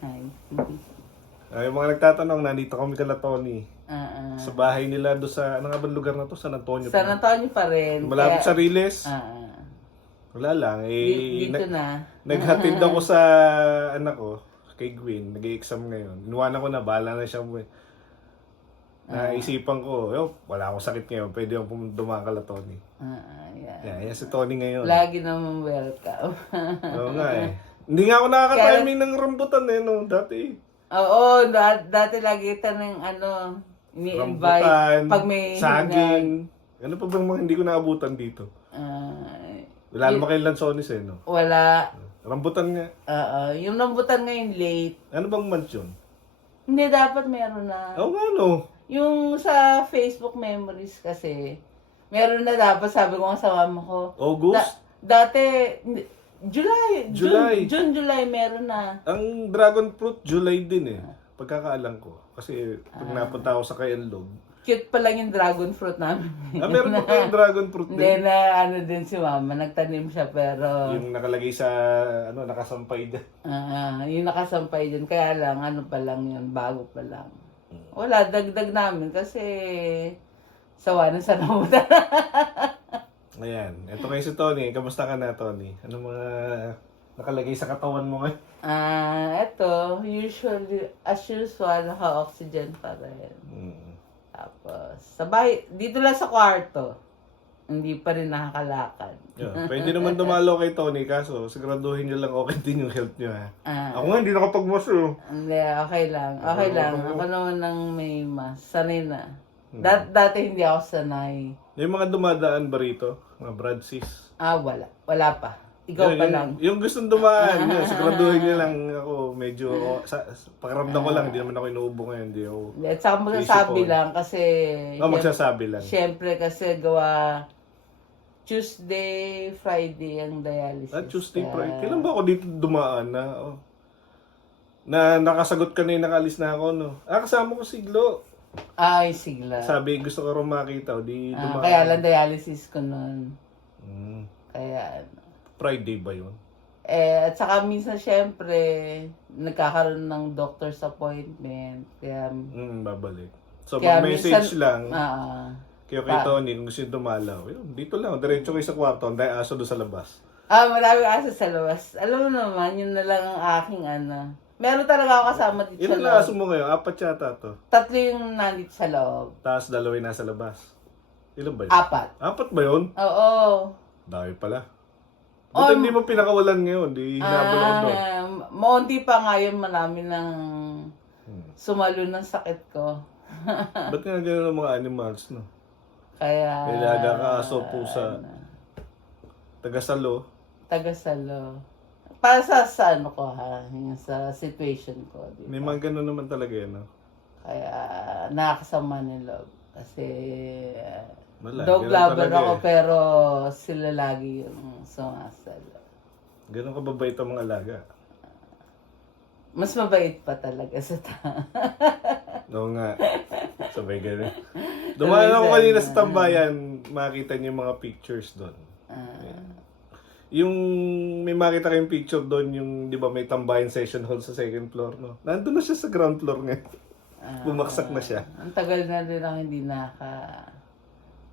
Hi. Ay, yung mga nagtatanong, nandito kami kala Tony. Sa bahay nila doon sa, ano nga ba lugar na to? San Antonio. San Antonio pa rin. Malapit sa Riles. Ah, Wala lang. dito na. Naghatid ako sa anak ko, kay Gwen. Nag-i-exam ngayon. Inuwanan ko na, bahala na siya. Naisipan ko, wala akong sakit ngayon. Pwede akong dumakala Tony. Yeah. Yan si Tony ngayon. Lagi naman welcome. Oo nga eh. Hindi nga ako nakaka-timing ng rambutan eh, no? Dati. Oo, dati lagi kita ng ini-invite. Rambutan, Pag may saging. Ano pa bang mga hindi ko naabutan dito? Wala naman kayong lansones eh, no? Wala. Rambutan nga. Yung rambutan ngayon late. Ano bang month yun? Hindi dapat meron na. Oo nga, no? Yung sa Facebook memories kasi, meron na dapat, sabi ko nga sa mama ko. August? Dati, July. July. June, July, meron na. Ang dragon fruit, July din eh. Pagkakaalam ko. Kasi pag napunta ako sa Kayanlog. Cute pa lang yung dragon fruit namin. Meron pa kayong dragon fruit Hindi din? na din si mama, nagtanim siya pero... Yung nakalagay sa, nakasampay din. yung nakasampay dyan, kaya lang, pa lang yun, bago pa lang. Wala, dagdag namin kasi sawa na sa namutan. Ayan. Ito kayo si Tony. Kamusta ka na, Tony? Ano mga nakalagay sa katawan mo ngayon? Eto, as usual, naka-oxygen pa rin. Tapos, sabay, dito lang sa kwarto, hindi pa rin nakakalakad. Yeah, pwede naman dumalo kay Tony, kaso siguraduhin nyo lang okay din yung health nyo, ha? Ako nga, hindi nakapagmaso. Hindi, okay lang. Okay lang. Ako naman nang may mas. Sanay na. Dati hindi ako sanay. Yung mga dumadaan ba rito? Mga Bradsis? Wala. Wala pa. Ikaw pa lang. Yung gustong dumaan, yun, siguraduhin nyo lang ako medyo, pakiramdam ko lang, hindi naman ako inuubo ngayon. Hindi ako. At saka magsasabi lang kasi... magsasabi lang. Siyempre kasi gawa Tuesday, Friday ang dialysis. Tuesday, Friday. Kailan ba ako dito dumaan na? Na nakasagot ka na yung nakalis na ako, no? Kasama ko si Glo. Ay, sigla. Sabi, gusto ko rin makita, di dumaan. Kaya lang dialysis ko nun. Kaya Friday ba yun? at saka minsan syempre, nagkakaroon ng doctor's appointment. Kaya, babalik. So, kaya mag-message lang. Kaya kay Pa- Tony, kung gusto yung dumalaw, yun, dito lang, diretso kayo sa kwarto, ang dahil aso doon sa labas. maraming aso sa labas. Alam mo naman, yun na lang ang aking Meron talaga ako kasama dito sa Ilan na loob. aso mo ngayon? 4 yata to. 3 yung nandito sa loob. Tapos 2 yung nasa labas. Ilan ba yun? 4. 4 ba yun? Oo. Dami pala. Ba't hindi mo pinakawalan ngayon? Di hinabol ako doon. Maunti pa nga yun, marami ng sumalo ng sakit ko. Ba't nga ganun ang mga animals, no? Kaya... Kailaga ka, aso, pusa. Tagasalo. Tagasalo. Para sa ano ko ha, yung sa situation ko. Diba? May mga ganun naman talaga yan, no? Kaya nakakasama ng loob. Kasi Wala, dog ganun lover talaga ako eh. pero sila lagi yung sumasalo. Ganun ka babait ang mga alaga. Mas mabait pa talaga sa tao. Oo nga. Sabay ganun. Dumaan ako kanina sa tambayan, makita niyo yung mga pictures doon. Yung may makita kayong picture doon, yung di ba may tambayan session hall sa second floor, no? Nandun na siya sa ground floor ngayon. Bumaksak na siya. Ang tagal na rin ako hindi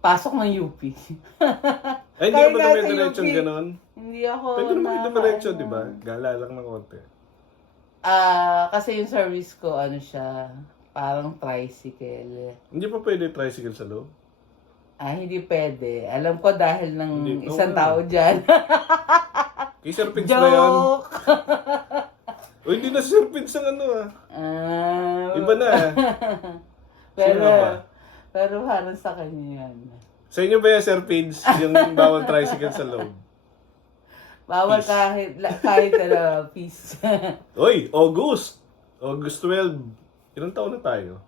pasok ng UP. Ay, hindi Kahit ka ba nga sa dumiretso UP, ganon? Hindi ako Pwede naman dumiretso, ano. di ba? Gala lang ng konti. Kasi yung service ko, siya, parang tricycle. Hindi pa pwede tricycle sa loob? Hindi pwede. Alam ko dahil ng Hindi. isang tao dyan. Kay Sir Pins ba yun? Joke! O hindi na Sir Pins ang Iba na. pero, Sino ba? pero parang sa kanya yan. Sa inyo ba yan, Sir Pins? Yung bawal tricycle sa loob? Bawal kahit peace. Oy, August 12. Ilang taon na tayo?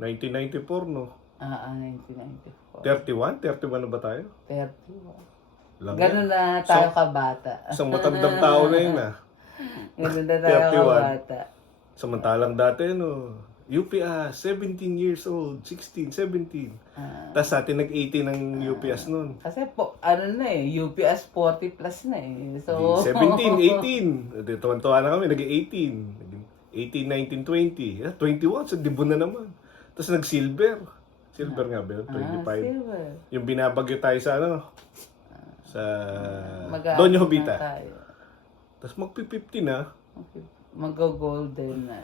1994, no? 1994. 31? 31 na ba tayo? 31. Lang Ganun yan. na tayo kabata. Isang matandang tao na yun, Ganun na tayo 31. kabata. Samantalang dati, no? UPS, 17 years old, 16, 17. Tapos atin nag-18 ng UPS nun. Kasi UPS 40 plus na eh. So, 17, 18. Tuwan-tuwa na kami, nag-18. Naging 18, 19, 20. 21, sa debut na naman. Tapos nag-silver. Silver nga ba yun? 25. silver. Yung binabagyo tayo sa ano? Sa Mag-aabot Doña na Jovita. tayo. Tapos magpi-50 na. Okay. Mag-golden na.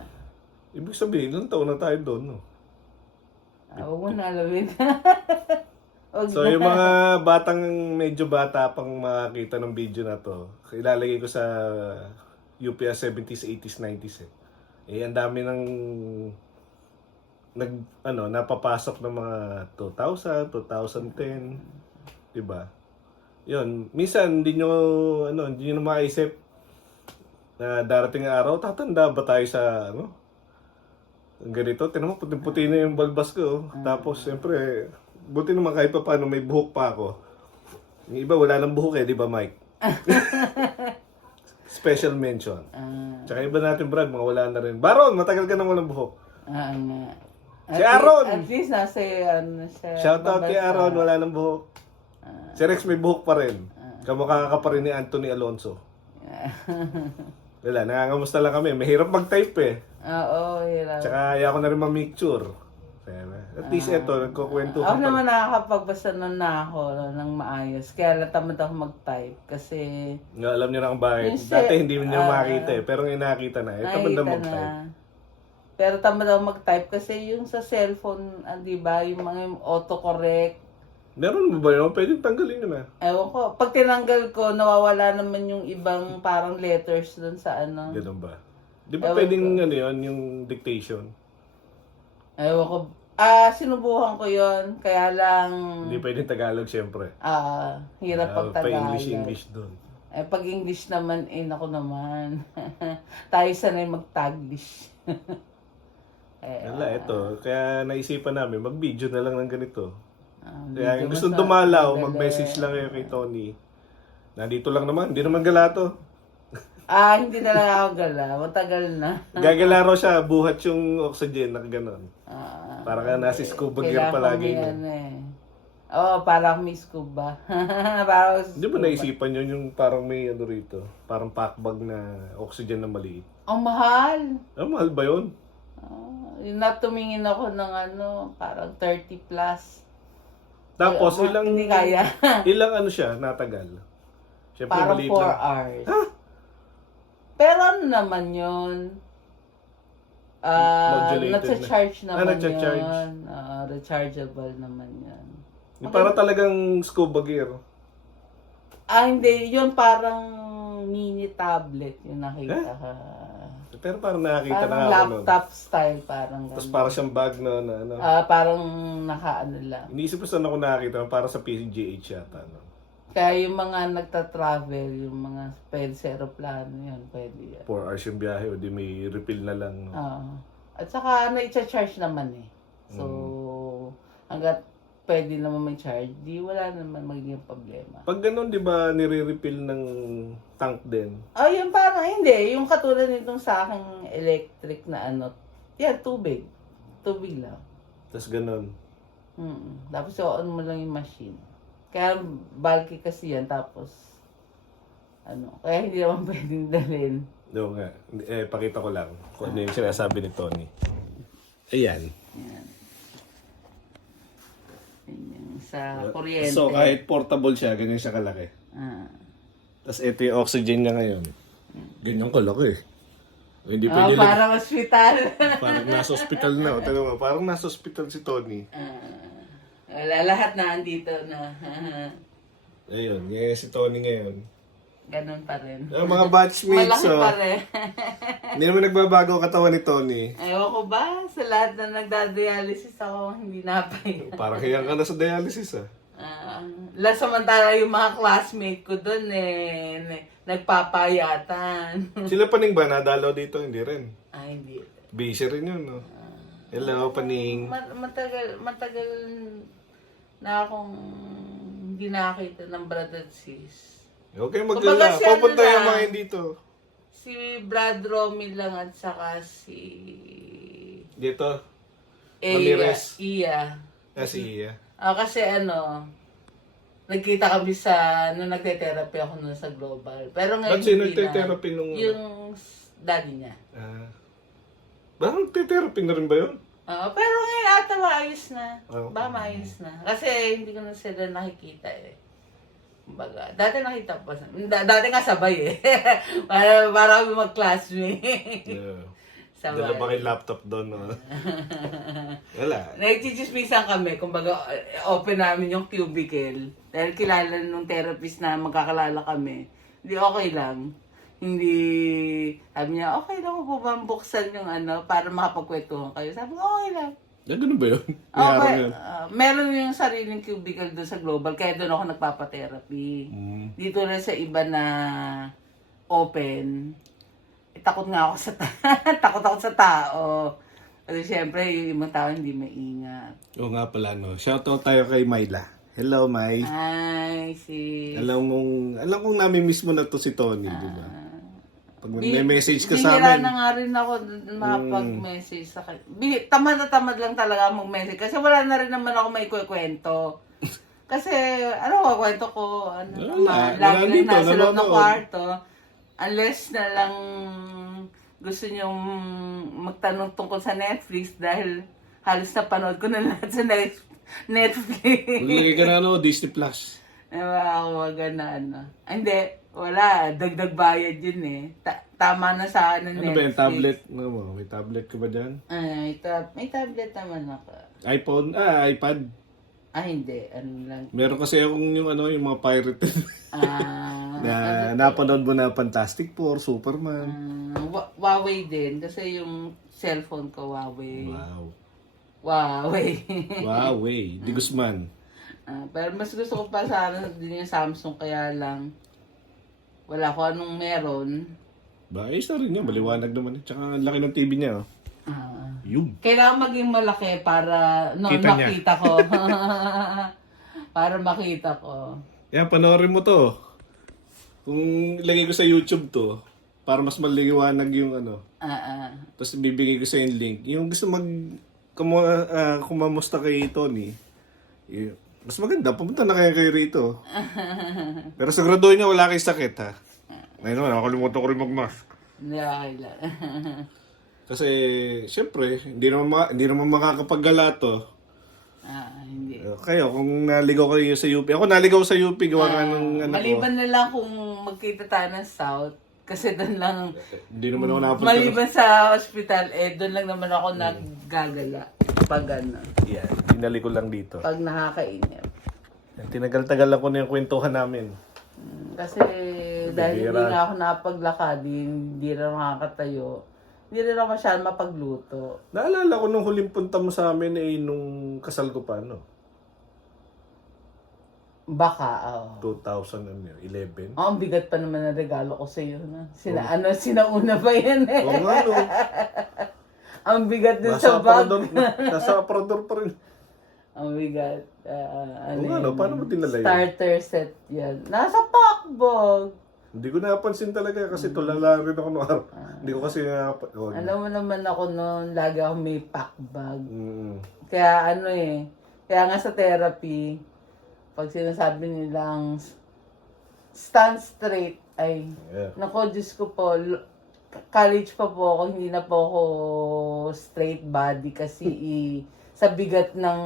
Ibig sabihin, ilang taon na tayo doon, no? Huwag mo na alawin. Huwag So, na. yung mga batang medyo bata pang makakita ng video na to, ilalagay ko sa UPS 70s, 80s, 90s eh. Ang dami ng napapasok ng mga 2000, 2010, 'di ba? 'Yun, minsan hindi nyo na maisip na darating ang araw, tatanda ba tayo sa ganito? Tingnan mo, puti-puti na yung balbas ko. Tapos, siyempre, buti naman kahit pa paano may buhok pa ako. Yung iba wala nang buhok di ba Mike? Special mention. Tsaka iba natin Brad, mga wala na rin. Baron, matagal ka nang walang buhok. Nga. Si Aaron! At least nasa siya. Shoutout kay Aaron, wala nang buhok. Si Rex may buhok pa rin. Kamukha ka pa rin ni Anthony Alonso. Wala, nangangamusta lang kami. Mahirap mag-type eh. Oo, hirap. Tsaka ayaw ko na rin ma-micture. At least eto, nagkukwento Ako naman nakakapagbasa na ako ng maayos. Kaya natamad ako mag-type. Kasi Nga, alam niyo na kung bakit. Yung Dati hindi niyo makita eh. Pero ngayon nakita na. Tamad na nakita mag-type. na. Pero tamad ako mag-type kasi yung sa cellphone, di ba, yung mga autocorrect. Meron mo ba yun? Pwede tanggalin nyo na. Ewan ko. Pag tinanggal ko, nawawala naman yung ibang parang letters dun sa ano. Ganun ba? Di ba Ewan pwedeng yun, yung dictation? Ewan ko. Sinubukan ko yon. Kaya lang, Hindi pwedeng Tagalog, syempre. hirap pag Tagalog. English doon. Pag English naman, nako naman. Tayo sanay mag-Taglish. Wala, ito. Kaya naisipan namin, mag-video na lang ng ganito. Kaya medyo gusto mas dumalaw, madali. mag-message lang kayo kay Tony. Nandito lang naman, hindi naman galato. Hindi na lang ako gala. Matagal na. Gagala raw siya, buhat yung oxygen, nakaganon. Parang nga nasa scuba gear palagi niya. Parang may scuba. Parang Hindi ba naisipan yun yung parang may rito? Parang packbag na oxygen na maliit. Ang mahal. Mahal ba yun? Yun na tumingin ako ng parang 30 plus. Tapos Hindi kaya. ilang siya natagal? Siyempre Parang maliit 4 lang. hours. Pero naman yun? Modulated Nasa-charge naman nasa-charge. yun. Rechargeable naman yun. Yung parang talagang scuba gear. Hindi. Yun parang mini tablet yung nakita ka. Pero parang nakakita Parang na ako nun. laptop style. Parang Tapos ganun. parang siyang bag na Parang nakaano lang. Iniisip ko saan ako nakakita, para sa PGH yata. Kaya yung mga nagta-travel, yung mga pwede sa aeroplano, yun, pwede yan. 4 hours yung biyahe, o di may refill na lang. At saka, na-charge naman eh. So, hanggat pwede naman may charge, di wala naman magiging problema. Pag ganun, di ba, nire-refill ng tank din? Yung parang hindi. Yung katulad nitong sa aking electric na yan, tubig. Tubig lang. Tapos ganun. Tapos on mo lang yung machine. Kaya bulky kasi yan, tapos kaya hindi naman pwedeng dalhin. Oo nga. Pakita ko lang kung ano yung sinasabi ni Tony. Ayan. Yan. Yan, sa kuryente. So, kahit portable siya, ganyan siya kalaki. Tapos ito yung oxygen niya ngayon. Ganyan kalaki. Hindi pwede lang. Parang ospital. Parang nasa hospital na. Taga mo, parang nasa hospital si Tony. Wala, lahat na andito na. Ayun, ngayon si Tony ngayon. Ganun pa rin. Ang mga batchmates, Malaki pa rin. Hindi naman nagbabago ang katawan ni Tony. Ewan ko ba, sa lahat na nagda-dialysis ako, hindi napay. Parang hiyang ka na sa dialysis Samantala yung mga classmate ko doon nagpapayatan. Sila Paning ba nadalaw dito? Hindi rin. Hindi. Busy rin yun, no? Hello, Paning. Matagal na akong hindi nakakita ng brother at sis. Okay, Kumbaga magdala. si Pupunta lang, yung mga yun dito. Si Brad Romil lang at saka si Dito? Ramirez. Iya. Si Iya. Kasi nagkita kami nung nagte-therapy ako nun sa Global. Pero ngayon Ba't sino hindi na. nagte-therapy nung Yung daddy niya. Parang therapy na rin ba yun? Pero ngayon ata maayos na. Oh. Maayos na. Kasi hindi ko na sila nakikita eh. Kumbaga, dati nakita pa. Dati nga sabay eh. para kami mag-classmate. Yeah. Sabay. Dala ba kayo laptop doon? No? Wala. Nagchichismisan kami. Kumbaga, open namin yung cubicle. Dahil kilala nung therapist na magkakalala kami. Hindi okay lang. Hindi, sabi niya, okay lang po ba buksan yung para makapagkwentuhan kayo. Sabi ko, okay lang. Ganun ba yun? Okay. Meron yung sariling cubicle doon sa Global, kaya doon ako nagpapa-therapy. Dito na sa iba na open, takot nga ako sa takot ako sa tao. Kasi syempre, yung ibang tao hindi maingat. Oo nga pala, no. Shoutout tayo kay Myla. Hello, May. Ay, sis. Alam kong nami-miss mo na to si Tony, di ba? Pag may message ka sa Bihira amin. na nga rin ako makapag-message sa kanya. Tamad na tamad lang talaga mag-message. Kasi wala na rin naman ako may kwento. Kasi, ko, kwento ko, naman, lagi dito, lang nasa loob ng nanonood. kwarto. Unless na lang gusto nyong magtanong tungkol sa Netflix dahil halos napanood ko na lahat sa Netflix. Lagay ka na Disney Plus. Ako hindi, wala. Dagdag bayad yun eh. Tama na sa Ano Netflix. ba yung tablet? May tablet ka ba dyan? May tablet naman ako. iPhone? iPad. Hindi. Ano lang. Meron kasi akong yung mga pirated. na napanood mo na Fantastic Four, Superman. Huawei din. Kasi yung cellphone ko, Huawei. Wow. Huawei. Huawei. Di Guzman. Pero mas gusto ko pa sana din yung Samsung. Kaya lang, wala ko anong meron. Ayos na rin yan. Maliwanag naman. Tsaka ang laki ng TV niya. Yung. Kailangan maging malaki para Kita niya. makita ko. Para makita ko. Yan, panoorin mo to. Kung ilagay ko sa YouTube to, para mas maliwanag yung Tapos bibigay ko sa yung link. Yung gusto kumamusta kay Tony, mas maganda, pumunta na kayo rito. Pero siguraduhin niya wala kayong sakit, ha? Ngayon naman, nakalimutan ko rin mag-mask. Hindi, okay lang. Kasi, syempre, hindi naman makakapaggala to. Hindi. Kayo, kung naligaw kayo sa UP. Ako naligaw sa UP, gawa nga ng Maliban na lang kung magkita tayo ng South. Kasi doon lang, Hindi naman ako nakapunta. maliban sa hospital, doon lang naman ako naggagala. Pag Yan, dinali ko lang dito. pag nakakainip. Tinagal-tagal ako na yung kwentuhan namin. Kasi dahil hindi nga ako napaglakad, hindi rin ako nakakatayo, hindi rin ako masyadong mapagluto. Naalala ko nung huling punta mo sa amin nung kasal ko pa, Baka, 2011. ang bigat pa naman ng regalo ko sa iyo. No? Sinauna pa yan eh. Oo nga, no. Ang bigat din sa bag. Nasa aparador pa rin. Ang bigat. Oo nga, no. Paano mo dinala yun? Starter set yan. Nasa pakbag. Hindi ko napansin talaga kasi tulala rin ako noon. Hindi ko kasi Alam mo naman ako noon, lagi ako may pakbag. Mm. Kaya kaya nga sa therapy, pag sinasabi nilang stand straight, Yeah. nako, Diyos ko po, college pa po ako, hindi na po ako straight body kasi sa bigat ng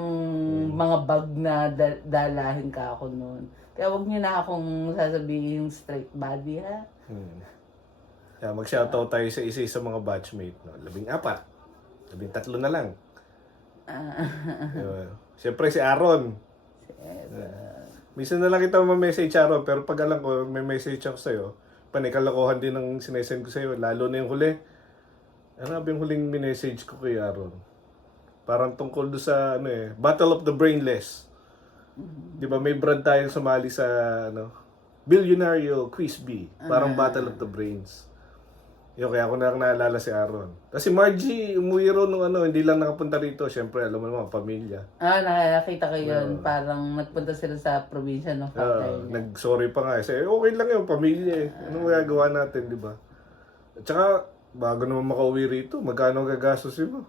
mga bag na dalahin ka ako noon. Kaya wag niyo na akong sasabihin yung straight body, ha? Yeah, mag-shoutout tayo sa isa mga batchmate. 14. 13 na lang. Siyempre si Aaron. Minsan na lang kita ma-message Aaron, pero pag alam ko may message ako sa'yo, panikalokohan din ang sinesend ko sa'yo, lalo na yung huli. Ano yung huling message ko kay Aaron? Parang tungkol do sa Battle of the Brainless. Di ba may brand tayong sumali sa Billionario Quiz B. Parang Battle of the Brains. Yung kaya ako na lang naalala si Aaron. Kasi Margie, umuwi ron nung hindi lang nakapunta rito. Siyempre, alam mo naman, pamilya. Nakakita ko yun. Parang nagpunta sila sa probinsya ng father niya. Nag-sorry pa nga. Kasi okay lang yun, pamilya eh. Anong magagawa natin, di ba? At saka, bago naman makauwi rito, magkano gagastusin mo?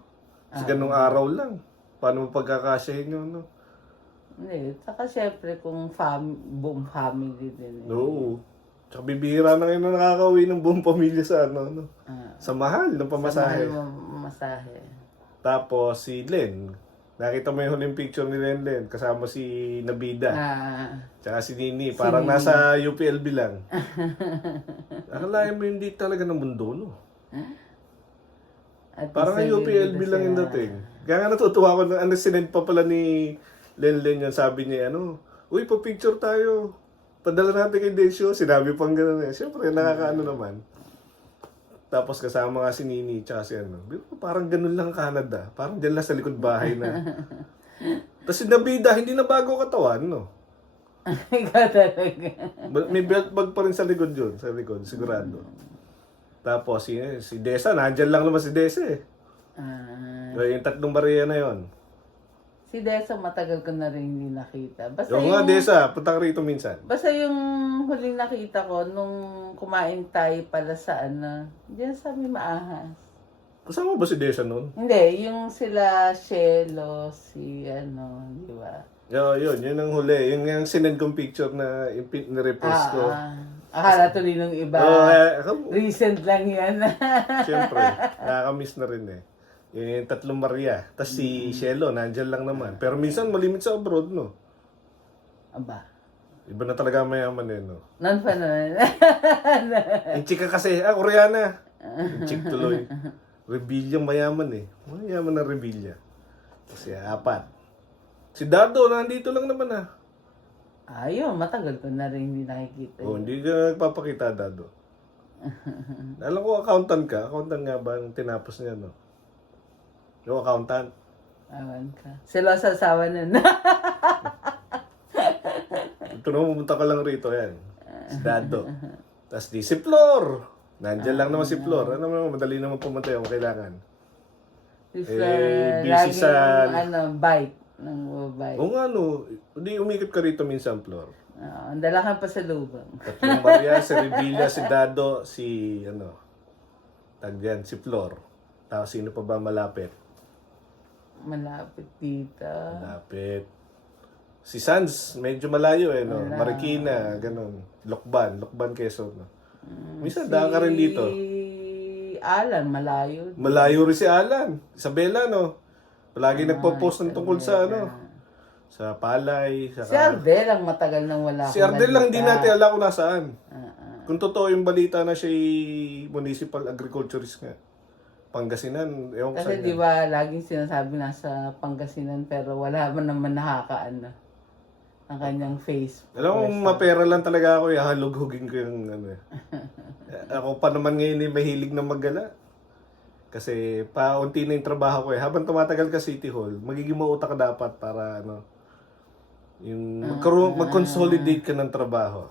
Kasi ganung araw lang. Paano mo pagkakasyahin yun, no? Hindi. Saka syempre kung buong family din. Oo. Tsaka bibihira na ngayon na nakakauwi ng buong pamilya sa sa mahal ng pamasahe. pamasahe. Tapos si Len. Nakita mo yung huling picture ni Len kasama si Nabida. Tsaka si Nini. Parang Nini. nasa UPLB lang. Akalain mo hindi talaga ng mundo, no? At Parang isa ang UPLB dito lang yung sa- dating. Kaya nga natutuwa ko na sinend pa pala ni Len yun. Sabi niya, uy, pa-picture tayo. Padala natin kay Desio. Sinabi pang gano'n eh. Siyempre, nakakaano naman. Tapos kasama nga si Nini tsaka si parang ganun lang Canada. Parang dyan lang sa likod bahay na. Tapos si Nabida, hindi na bago katawan, no? Ikaw talaga. May belt bag pa rin sa likod yun. Sa likod, sigurado. Tapos si Desa, nandyan lang naman si Desa eh. Yung tatlong Maria na yon. Si Desa matagal ko na rin hindi nakita. Basta Yung nga Desa, punta ka rito minsan. Basta yung huling nakita ko nung kumain tayo pala sa diyan sa may Maahas. Kasama ba si Desa noon? Hindi, yung sila Shelo, si di ba? Yun ang huli. Yung sinend kong picture na nirepost ko. Akala tuloy nung iba. Recent lang yan. Siyempre, nakakamiss na rin eh. Yung tatlong Maria. Tapos si Shelo, nandyan lang naman. Pero minsan malimit sa abroad, no? Aba. Iba na talaga mayaman eh, no? Non pa naman. Yung chika kasi, Koreana. Yung chick tuloy. Rebilla mayaman eh. Mayaman na Rebilla. Kasi 4. Si Dado, nandito lang naman ah. Ayun, matagal ko na rin hindi nakikita. Hindi ka nagpapakita, Dado. Alam ko, accountant ka. Accountant nga ba ang tinapos niya, no? Yung accountant. Awan ka. Sila sa asawa nun. Ito na, pumunta ka lang rito, yan. Si Dado. Tapos si Flor. Nandyan lang naman si Flor. Ano naman, madali naman pumunta yung kailangan. Busy Lagi sa... bike. Bike. Oo nga, no. Hindi umikot ka rito minsan, Flor. Ang dalakan pa sa lubang. Tatlong Maria, si Revilla, si Dado, si tagyan, si Flor. Tapos sino pa ba malapit? Malapit dito. Malapit. Si Sans, medyo malayo eh, no? Wala. Marikina, ganun. Lokban, Quezon, no? Minsan, daan ka rin dito. Alan, malayo. Malayo rin si Alan. Isabela, no? Palagi nagpo-post ng tungkol sa, sa palay. Si Ardel ang matagal nang wala. Si Ardel lang, hindi natin alam kung nasaan. Ah. Kung totoo yung balita na siya municipal agriculturist nga. Pangasinan, ewan ko Kasi saan di yan. ba laging sinasabi nasa Pangasinan pero wala man naman nakakaano ang kanyang face. Alam mo, mapera lang talaga ako, halughugin ko yung Ako pa naman ngayon mahilig na maggala. Kasi paunti na yung trabaho ko eh. Habang tumatagal ka City Hall, magiging mautak ka dapat para yung mag-consolidate ka ng trabaho.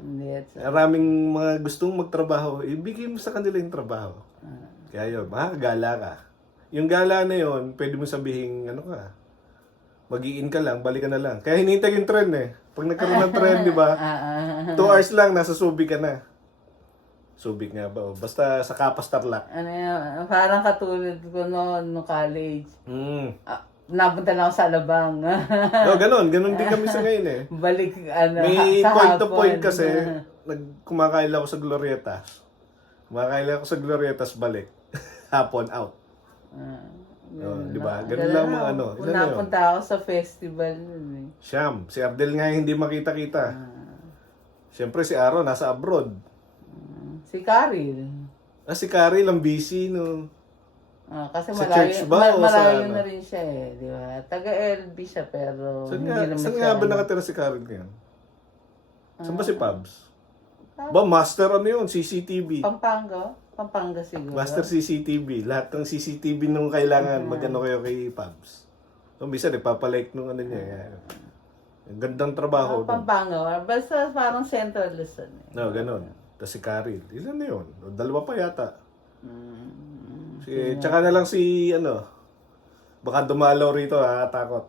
Hindi at Maraming mga gustong magtrabaho, ibigay mo sa kanila yung trabaho. Kaya yun, makakagala ka. Yung gala na yun, pwede mo sabihin, mag-i-in ka lang, balik ka na lang. Kaya hinihintay yung trend eh. Pag nagkaroon ng trend, di ba? 2 hours lang, nasa Subic ka na. Subic nga ba? Basta sa Kapas Tarlac. parang katulad ko no college. Mm. Napunta lang ako sa Alabang. Ganun din kami sa ngayon eh. Balik May sa point to hapon. point kasi, kumakain lang ako sa Glorietas. Kumakain lang ako sa Glorietas, balik. Hapon, out. Di ba? Ganun lang mga Ilan na yun? Napunta ako sa festival nun eh. Siyam. Si Ardel nga hindi makita-kita. Siyempre si Aro nasa abroad. Si Karil. Si Carrie lang busy, no? Kasi Sa malayo, church ba o sa malayo na rin siya eh, di ba? Taga-LB siya pero Saan hindi nga, naman saan siya. nga ba nakatira si Carrie ngayon? Saan ba si Pabs? Ba, master yun? CCTV. Pampanga siguro. Master CCTV. Lahat ng CCTV nung kailangan, magano kayo kay Pabs. So, minsan, papalike nung niya. Ang gandang trabaho. Pampanga. Basta parang Central Luzon eh. No, ganun. Tapos si Carrie. Ilan na yun? 2 pa yata. Tsaka na lang si, baka dumalaw rito, takot.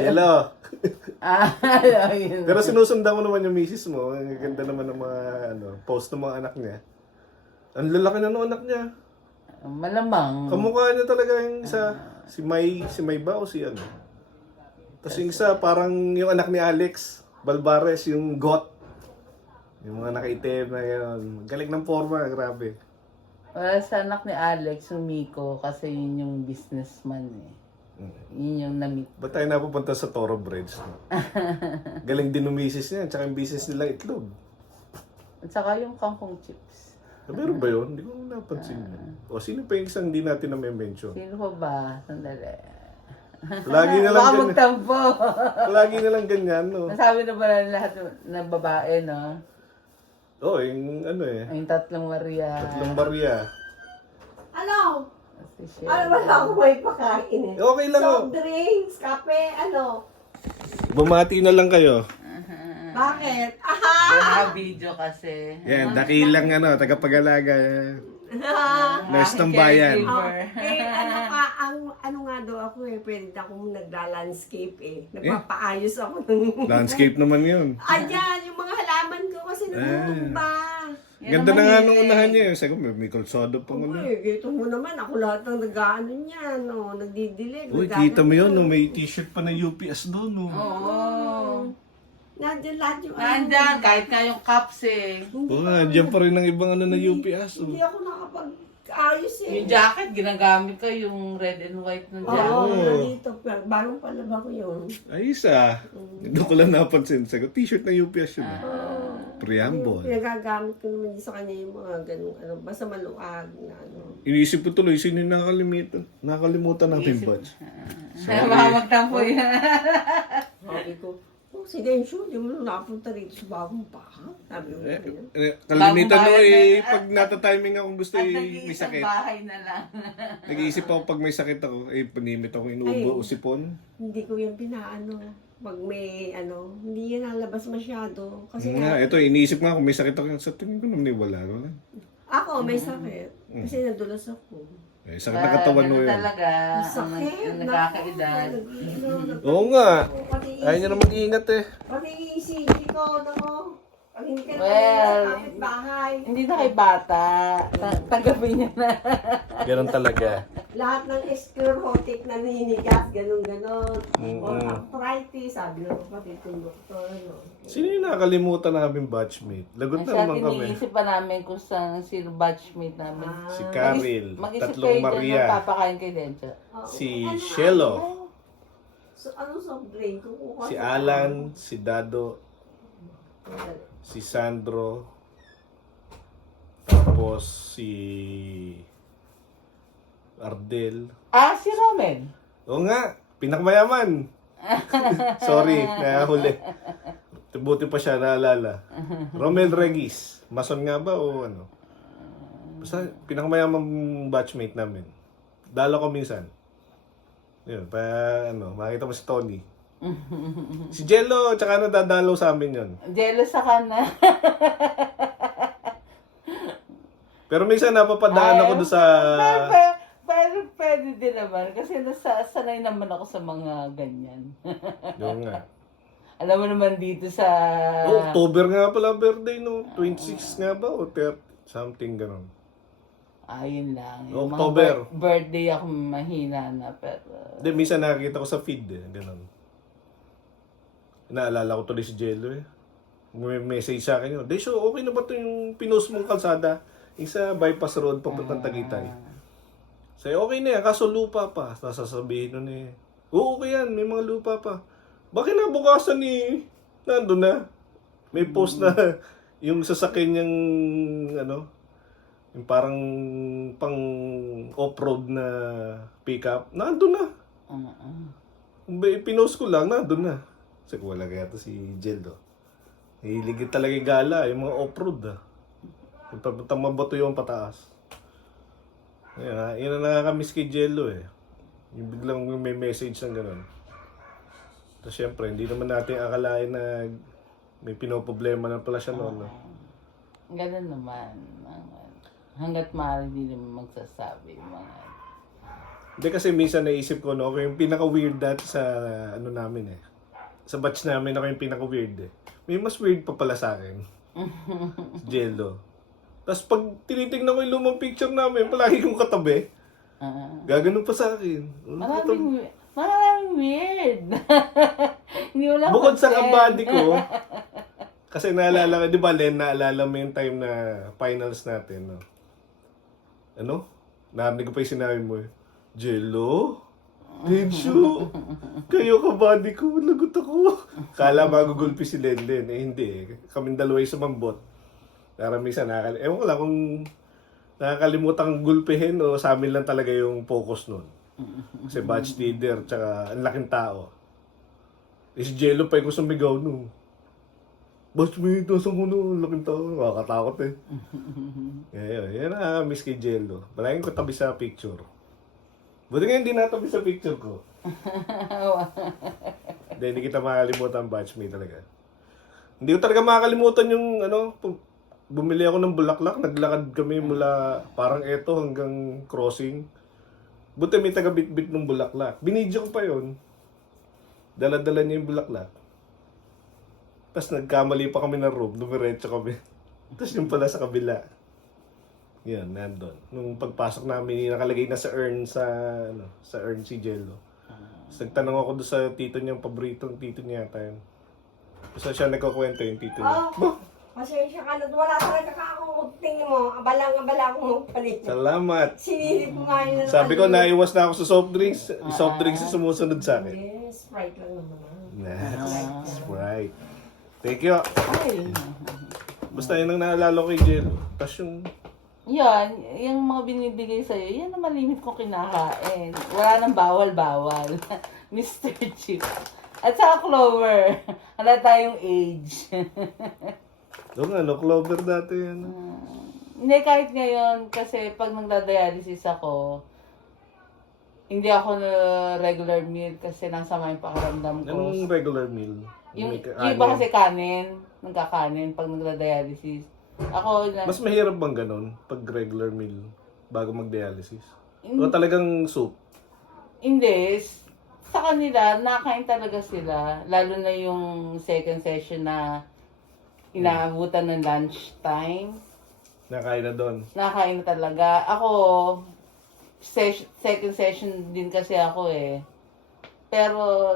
Jello. Ayun. Pero sinusundan ko naman yung misis mo. Ang ganda naman ng mga, post ng mga anak niya. Ang lalaki na ng anak niya. Malamang. Kamukha niya talaga yung isa. Si May ba o si Tapos yung isa, parang yung anak ni Alex Balbares, yung goth. Yung mga nakaitim na yun. Galing ng forma, grabe. Wala sa anak ni Alex, yung Miko, kasi yun yung businessman eh. Yun yung na-meet. Ba't tayo napupunta sa Toro Breads? No? Galing din ng misis niya, tsaka yung business nila itlog. At saka yung kangkong chips. Meron ba yun? Hindi ko napansin yun. O sino pa yung isang hindi natin na-mention? Sino pa ba? Sandali. Lagi na lang Baka ganyan. magtampo. Lagi na lang ganyan, no? Nasabi na ba na lahat ng babae, no? Oo, yung ano eh. Yung tatlong Maria. Tatlong Maria. Ano? Si Shell. Ano ba ako may pakain eh? Okay lang, oh. Soft drinks, kape, ano? Bumati na lang kayo. Bakit? Aha! Video kasi. Yan, dakilang ano, tagapag-alaga. Nurse ng bayan. Oh, ano ka, ano nga daw ako eh, pwede akong nagla-landscape eh. Nagpapaayos ako ng... Landscape naman yun. Ayan, yung mga halaman ko kasi nabubumba. Ganda na nga nung unahan niya. Sabi ko, may kalsado pa mo. Uy, gito mo naman, ako lahat ng nag-ano niyan, no, nagdidilig. Uy, kita mo yun, no? May t-shirt pa na UPS doon, no? Oo. Nandiyan lahat yung Nandyan, kahit nga yung cups eh. Oo nga, dyan pa rin ang ibang ano na UPS. Hindi ako nakapag-ayos eh. Yung jacket, ginagamit ko yung red and white ng jacket. Oo, nandito. Bagong palaba ko yun. Ayos ah. Doon ko lang napansin. Sabi ko, t-shirt na UPS yun. Preamble. Pinagagamit ko naman sa kanya yung mga ganun, ano, basta maluag na ano. Iniisip ko tuloy, sino yung nakakalimutan? Nakakalimutan natin, Buds. Baka magtampo yun. Sabi ko, oh, si Densyo, di mo napunta rito sa bagong paha. Sabi ko, Kalimitan mo Bagong eh, bayan pag natatiming akong gusto At eh, may nag-iisang sakit. bahay na lang. Nag-iisip ako pag may sakit ako, eh, panimit ako inuubo o sipon. hindi ko yan pinaano. Pag may ano, hindi yan nalabas masyado. Kasi Nga, ito, iniisip nga kung may sakit ako, sa tingin ko naman eh, wala. ako may sakit. Kasi nadulas ako. Eh, sakit na katawan mo Ganun yun. talaga. Sakit. Ang nagkakaedad. Oo nga. Pati Ayaw niya na mag-iingat eh. Pati ECG ko, no? Pag hindi ka Well, sa kapitbahay. Hindi na kay bata. Tanggapin niya na. Ganun talaga. Lahat ng sclerotic na ninigas, ganun-ganon. Or arthritis, sabi ng kapatid kong doktor, no? Sino yung nakakalimutan namin batchmate? Lagot Ang na sa naman kami. iniisip pa namin kung saan si batchmate namin. Si Caril, Mag-isip tatlong kayo dyan Maria, ng papakain kay Dencha. si Shelo, So, anong soft drink? Kukuha si sa- Alan, si Dado, si Sandro, tapos si Ardel. Ah, si Romel. Oo nga, pinakamayaman. Sorry, nahuli. Buti pa siya naalala. Romel Regis. Mason nga ba o ano? Basta pinakamayamang batchmate namin. Dalo ko minsan. Yun, pa ano, makita mo si Tony. Si Jello, tsaka nadadalaw sa amin yun. Jealous sa kana. Pero minsan napapadaan ako doon sa... Pero pwede din naman. Kasi sanay naman ako sa mga ganyan. Yung nga. Alam mo naman dito sa... Oh, October nga pala birthday, no? 26 nga ba? O 30? Something ganun. Ayun lang. October. Mga birthday ako mahina na. Pero... Hindi, minsan nakakita ko sa feed eh. Ganun. Naalala ko tuloy si Jello eh. May message sa akin yun. Desyo, okay na ba ito yung pinost mong kalsada? Yung sa bypass road papuntang Tagaytay. Say, okay na yan. Kaso lupa pa. Nasasabihin nun eh. Oo, okay yan. May mga lupa pa. Bakit nabukasan eh? Nandun na. May post na yung sasakyan niyang ano, yung parang pang off-road na pickup. Nandun na. Pinost ko lang, nandun na. Kasi wala kaya to si Jeldo. Hiligit talaga yung gala, yung mga off-road ah. Yung papuntang mabato yung pataas. Yun ang nakakamiss kay Jello eh. Yung biglang may message ng gano'n. Tapos syempre, hindi naman natin akalain na may pinoproblema na pala siya noon. No? Ganun naman. Hanggat maaari hindi naman magsasabi. Mga... Hindi kasi minsan naisip ko, no, ako yung pinaka-weird dati sa ano namin eh. Sa batch namin ako yung pinaka-weird eh. May mas weird pa pala sa akin. Si Jello. Tapos pag tinitignan ko yung lumang picture namin, palagi kong katabi. Gaganon pa sa akin. Maraming weird. Hindi mo lang Bukod sa consent. kabady ko, kasi naalala ko, di ba Len, naalala mo yung time na finals natin, no? ano? Narinig ko pa yung sinabi mo eh. Jello? Tensyo? Kayo ka body ko? Lagot ako. Kala magugulpi si Lenden. Eh hindi eh. Kaming dalawa yung sumambot. Para minsan ewan ko lang kung nakakalimutan gulpihin o sa amin lang talaga yung focus nun. Kasi batch leader, tsaka ang laking tao. Eh si Jello pa yung sumigaw no. Batchmate, nasan ko no? Ang laking tao. Nakakatakot eh. Yan nakakamiss kay Jello. Palaging ko tabi sa picture. Buti nga hindi natabi sa picture ko. Hindi kita makakalimutan batchmate talaga. Hindi ko talaga makakalimutan yung bumili ako ng bulaklak. Naglakad kami mula parang eto hanggang crossing. Buti may taga-bit-bit ng bulaklak. Binidyo ko pa yon. Dala-dala niya yung bulaklak. Tapos nagkamali pa kami ng room. Dumiretso kami. Tapos yung pala sa kabila. Yan, nandun. Nung pagpasok namin, nakalagay na sa urn sa urn si Jello. Tapos nagtanong ako doon sa tito niyang paboritong tito niya yata yun. Basta siya nagkakwento yung tito niya. Pasensya ka na. Wala talaga ako. Tingin mo, abala akong palit. Salamat! Sinilip mo nga yun. Sabi ko, naiwas na ako sa soft drinks. Soft drinks yung sumusunod sa akin. Yes, Sprite lang naman. Nah, Sprite. Thank you. Ay. Basta yun ang naalala ko kay Jello. Tapos Yan, yung mga binibigay sa'yo, yan ang malimit kong kinakain. Wala nang bawal-bawal. Mr. Chip. At sa Clover, wala tayong age. doon Clover dati yan. Hindi, kahit ngayon, kasi pag nagda-dialysis ako, hindi ako na regular meal kasi nasama yung pakiramdam ko. Anong regular meal? Yung May iba kasi kanin, nagkakanin pag nagda-dialysis. Ako na, Mas mahirap bang ganun pag regular meal bago mag-dialysis? O talagang soup? hindi, sa kanila, nakain talaga sila. Lalo na yung second session na inaabutan ng lunch time. Nakain na doon. Nakain na talaga. Ako, second session din kasi ako eh. Pero,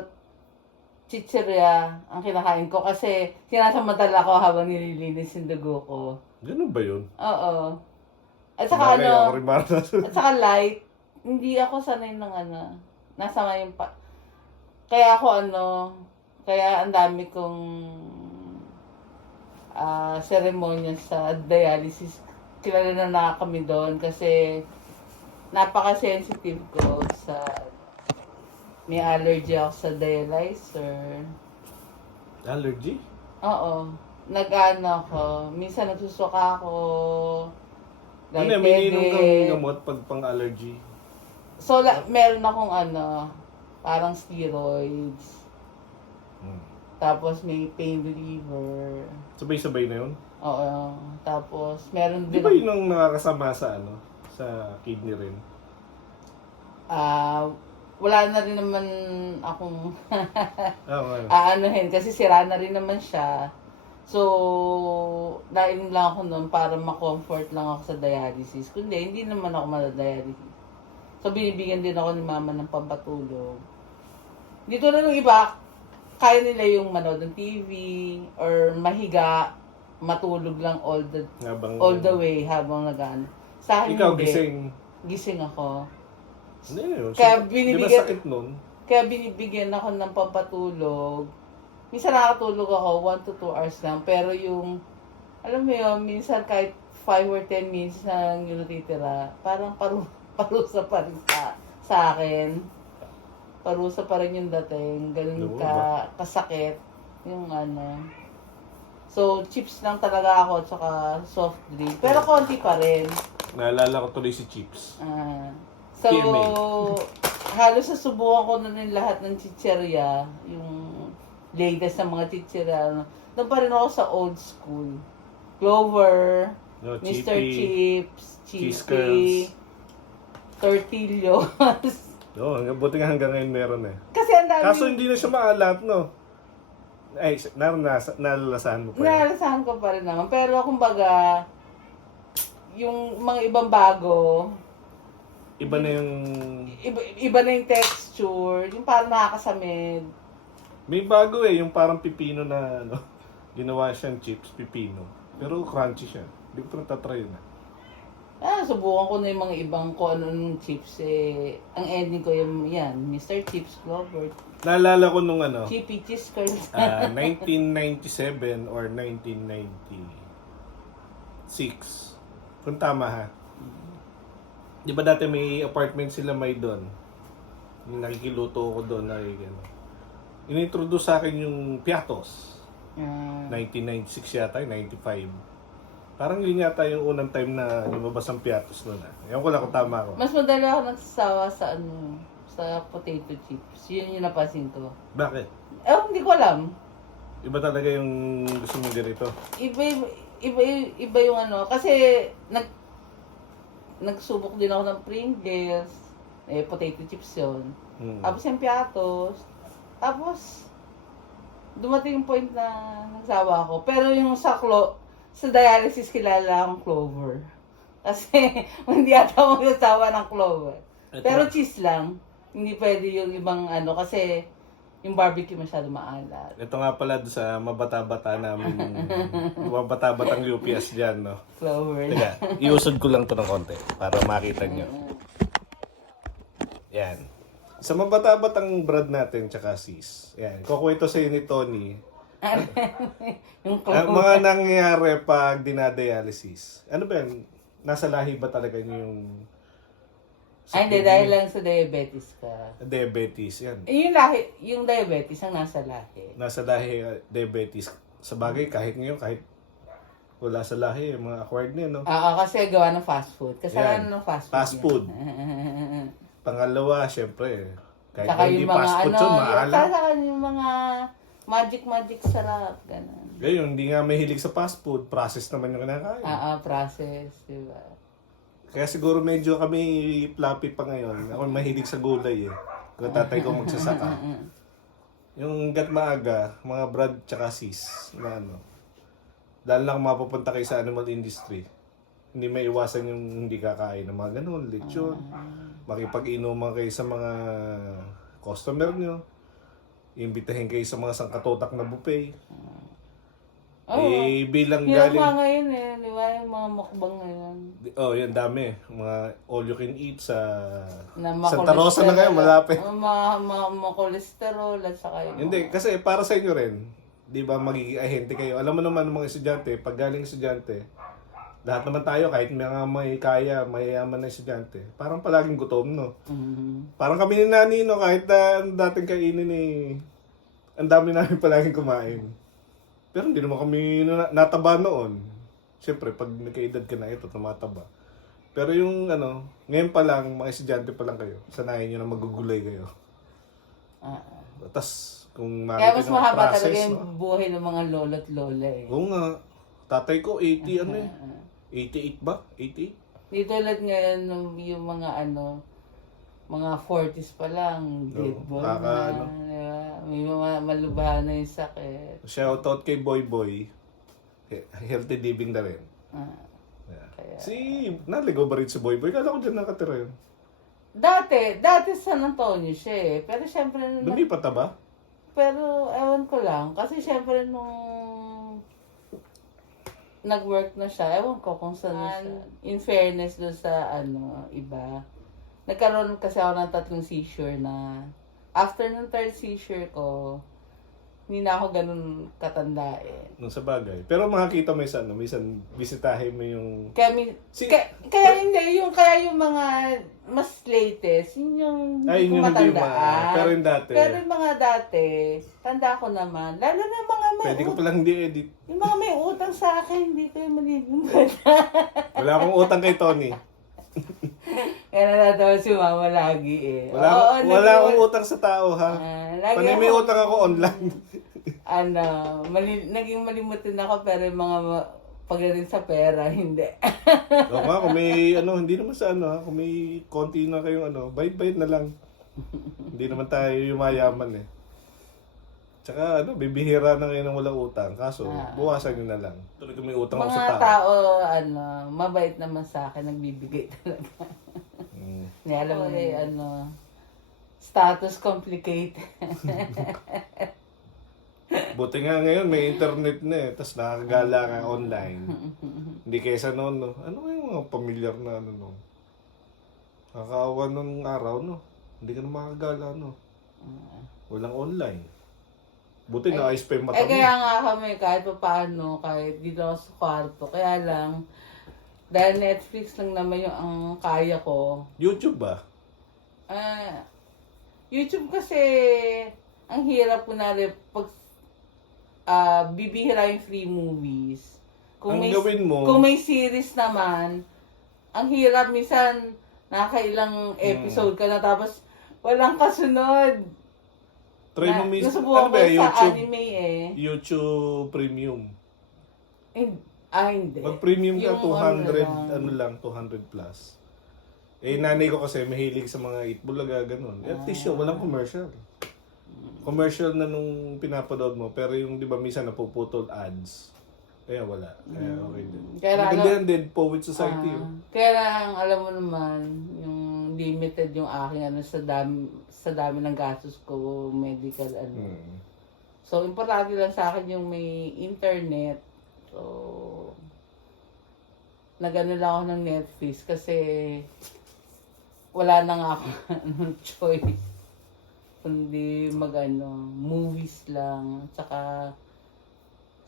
chichirya ang kinakain ko kasi sinasamantala ko habang nililinis yung dugo ko. Ganun ba yun? Oo. At saka Bagay ako rin at saka light, hindi ako sanay ng nasama yung kaya ako kaya ang dami kong seremonya sa dialysis. Kilala na kami doon kasi napaka-sensitive ko sa may allergy ako sa dialyzer. Allergy? Oo. Nag-ano ako. Minsan nagsusuka ako. Ano may ininom kang gamot pag pang-allergy? So, meron akong parang steroids. Tapos may pain reliever. Sabay-sabay na yun? Oo. Tapos meron Di din ba yun ang nakakasama sa sa kidney rin? wala na rin naman akong Okay. aanuhin kasi sira na rin naman siya. So, nainom lang ako noon para ma-comfort lang ako sa dialysis. Kundi, hindi naman ako madadialysis. So, binibigyan din ako ni mama ng pampatulog. Dito na ng iba, kaya nila yung manood ng TV or mahiga, matulog lang all the way habang nag-ano. Sa akin Ikaw hindi. gising. Gising ako. Hindi yun. Kaya Di ba binibigyan, sakit nun? kaya binibigyan ako ng pampatulog. Minsan nakatulog ako 1 to 2 hours lang. Pero yung, alam mo yun, minsan kahit 5 or 10 minutes na lang yung natitira, parang parusa pa rin sa akin. Parusa pa rin yung dating. Ganun kasakit. Yung So, chips lang talaga ako at saka soft drink. Pero konti pa rin. Naalala ko tuloy si Chips. So, TMA. halos nasubukan ko na rin lahat ng chicherya. Yung latest na mga chicherya. Doon pa rin ako sa old school. Clover, No, Mr. Chippy, Chips, Cheese Chippy, Tortillos. buti nga hanggang ngayon meron eh. Kasi ang dami. Kaso hindi na siya maalat, no? Ay, nalalasahan mo pa yun. Nalalasahan ko pa rin naman. Pero kumbaga, yung mga ibang bago, Iba na yung... iba na yung texture, yung parang nakakasamid. May bago eh, yung parang pipino na ginawa siyang chips, pipino. Pero crunchy siya. Hindi ko pa natatry yun. Subukan ko na yung mga ibang ko ano chips eh. Ang ending ko yung yan, Mr. Chips, Clover, Naalala ko nung ano, Chippy Cheese Curls. 1997 or 1996. Kung tama ha. Di ba dati may apartment sila may doon? Yung nakikiluto ko doon. Inintroduce sa akin yung Piatos. 1996 yata, 95. Parang yun yata yung unang time na lumabas ang Piatos noon. Ewan ko lang kung tama ako. Mas madali ako nagsasawa sa sa potato chips. Yun yung napansin ko. Bakit? Hindi ko alam. Iba talaga yung gusto mo ganito. Iba yung ano. Kasi nagsubok din ako ng Pringles. Potato chips yun. Tapos yung Piatos. Tapos, dumating yung point na nagsawa ako. Pero yung sa dialysis kilala akong Clover. Kasi hindi ata ako nagsawa ng Clover. Pero cheese lang. Hindi pwede yung ibang ano kasi yung barbecue masyado maalat. Ito nga pala doon sa mabata-bata namin, mabata-batang UPS dyan, no? Clover. Teka, iusod ko lang to ng konti para makita nyo. Yan. Sa mabata-batang brad natin, tsaka sis. Yan. Kukwento sa'yo ni Tony. Yung Mga nangyayari pag dinadialysis. Ano ba yan? Nasa lahi ba talaga yung... Hindi, dahil lang sa diabetes ka. Diabetes, yan. Yung diabetes ang nasa lahi. Nasa lahi, diabetes. Sa bagay, kahit ngayon, kahit wala sa lahi, mga acquired na, no? Oo, kasi gawa ng fast food. Kasalanan ng fast food. Fast food. yan. Pangalawa, syempre, kahit Saka hindi yung mga fast food yun, maalam. Saka yung mga magic sarap, ganun. Ngayon, hindi nga mahilig sa fast food, process naman yung kinakain. Process, diba? Kaya siguro medyo kami floppy pa ngayon. Ako mahilig sa gulay eh. Kung tatay ko magsasaka. Yung gat maaga, mga brad tsaka sis, na ano, dahil lang mapupunta kayo sa animal industry, hindi may iwasan yung hindi kakain ng mga ganun, lechon, makipag-inuman kayo sa mga customer nyo, imbitahin kayo sa mga sangkatotak na buffet. Bilang Hirap galing... nga ngayon eh, di ba? Yung mga mukbang ngayon. Yan dami. Mga all you can eat sa Na Santa Rosa na kayo, malapit. Kolesterol at saka yung... Hindi, kasi para sa inyo rin, di ba magiging ahente kayo. Alam mo naman mga estudyante, pag galing estudyante, lahat naman tayo, kahit mga may kaya, mayayaman na estudyante, parang palaging gutom, no? Parang kami ni Nani, no? Kahit na dating kainin eh, ang dami namin palaging kumain. Pero hindi naman kami nataba noon. Siyempre, pag nagkaedad ka na ito, tumataba. Pero yung ano, ngayon pa lang, mga estudyante pa lang kayo, sanayin nyo na magugulay kayo. Tapos, kung Kaya mas mahaba process, talaga yung buhay ng mga lolo't lola eh. Oo nga. Tatay ko, 80 ano eh. 88 ba? 88? Dito ulit ngayon yung mga mga 40s pa lang, dead ball na. ano. Diba? May mga malubha na yung sakit. Shoutout kay Boy Boy. Healthy living na rin. Kaya... Naligaw ba rin si Boy Boy? Kala ko dyan nakatira yun. Dati San Antonio siya eh. Pero syempre... Lumipat na ba? Pero ewan ko lang. Kasi syempre nung nag-work na siya, ewan ko kung saan na siya. In fairness doon sa iba. Nagkaroon kasi ako ng 3 seizure na after ng 3rd seizure ko, hindi na ako ganun katanda eh. Nung sa bagay. Pero makakita mo yung minsan bisitahin mo yung... Kaya yung mga mas latest, yun yung Yun yung hindi matandaan. pero yung dati. Pero yung mga dati, tanda ko naman. Lalo na yung mga may Pwede ko palang hindi edit. Yung mga may utang sa akin, hindi ko yung malilimutan. Wala akong utang kay Tony. Kaya natatawa si Mama lagi eh. Wala akong utang sa tao ha. Panay may utang ako online. Naging malimutin ako pero yung mga pagdating sa pera, hindi. Oo nga, kung may hindi naman sa kung may konti na kayong bayad na lang. Hindi naman tayo yumayaman eh. Tsaka bibihira na ngayon ng walang utang. Kaso, buwasan nyo na lang. Tuloy kung may utang ako sa Mga tao, mabait naman sa akin, nagbibigay talaga. Hindi, alam mo status complicated. Buti nga ngayon, may internet na eh. Tapos nakakagala nga online. Hindi kaysa noon, no? Ano yung mga pamilyar na ano, no. Nakakaawa nung araw, no. Hindi ka na makagala, no. Walang online. Buti na ayos pa yung mata mo. kaya nga kami, kahit pa paano, kahit dito ako sa kwarto, kaya lang, dahil Netflix lang naman yung ang kaya ko. YouTube ba? YouTube kasi, ang hirap ko na rin pag bibihira yung free movies. Ang gawin mo- Kung may series naman, ang hirap minsan, nakailang episode ka na tapos walang kasunod. Try mo mismo. Nasubukan Ano ba, ko sa YouTube? anime eh. YouTube Premium. Hindi. Mag-premium ka, Yung 200, lang. 200 plus. Eh, nanay ko kasi mahilig sa mga Itbulaga, ganun. At least yun, walang commercial. Commercial na nung pinapanood mo, pero yung, di ba, minsan napuputol ads. Kaya wala. Kaya okay din. Kaya Maganda yan din, Poet Society. Kaya lang, alam mo naman, yung limited yung aking ano sa dami ng gastos ko, medical ano. So, importante lang sa akin yung may internet. So, nagano lang ako ng Netflix kasi wala na nga ako ng choice. Kundi movies lang. Tsaka,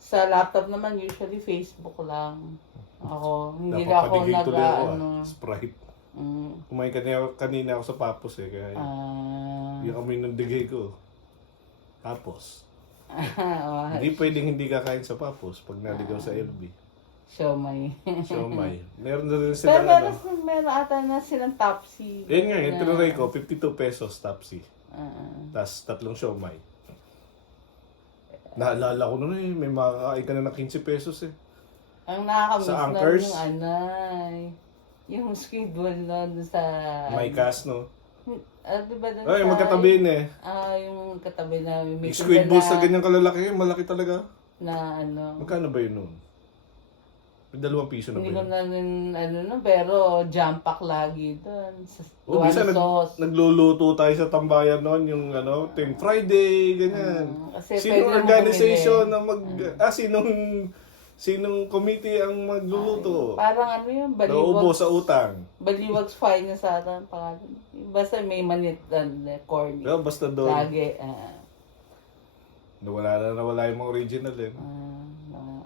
sa laptop naman, usually Facebook lang. Ako, hindi na ako Napapaligid tuloy ako, Sprite. Mm, Kumain kanina ako sa Papos eh. Kaya yung amoy ng digay ko. Tapos, hindi pwedeng hindi kakain sa Papos pag naligaw sa LB. siomay. Siomay. Meron na rin Pero sila meron ata na silang Topsy. Yan nga, yung tinry ko, 52 pesos Tapsi. Ah. Tapos 3 siomay. Naalala ko nun eh, may makakain ka na ng 15 pesos eh. Ang nakakamiss Sa na Anchors? yung yung Squidward na doon sa... May cast, no? diba doon Ay, magkatabi yun eh. yung katabi na may Yung squid balls na ganyang kalalaki, malaki talaga. na Magkano ba yun nun? May 2 piso na ba hindi ko yun? na rin pero jump pack lagi doon. O, bisa sauce. nagluluto tayo sa tambayan noon, yung Team Friday, ganyan. Kasi Sinong pwede naman organization bumili. na sinong committee ang magluluto? Parang yung Nauubo sa utang. Baliwag's fine na sa atin pangalan. Basta may manit corny. Pero basta doon, Lagi. nawala yung mga original eh.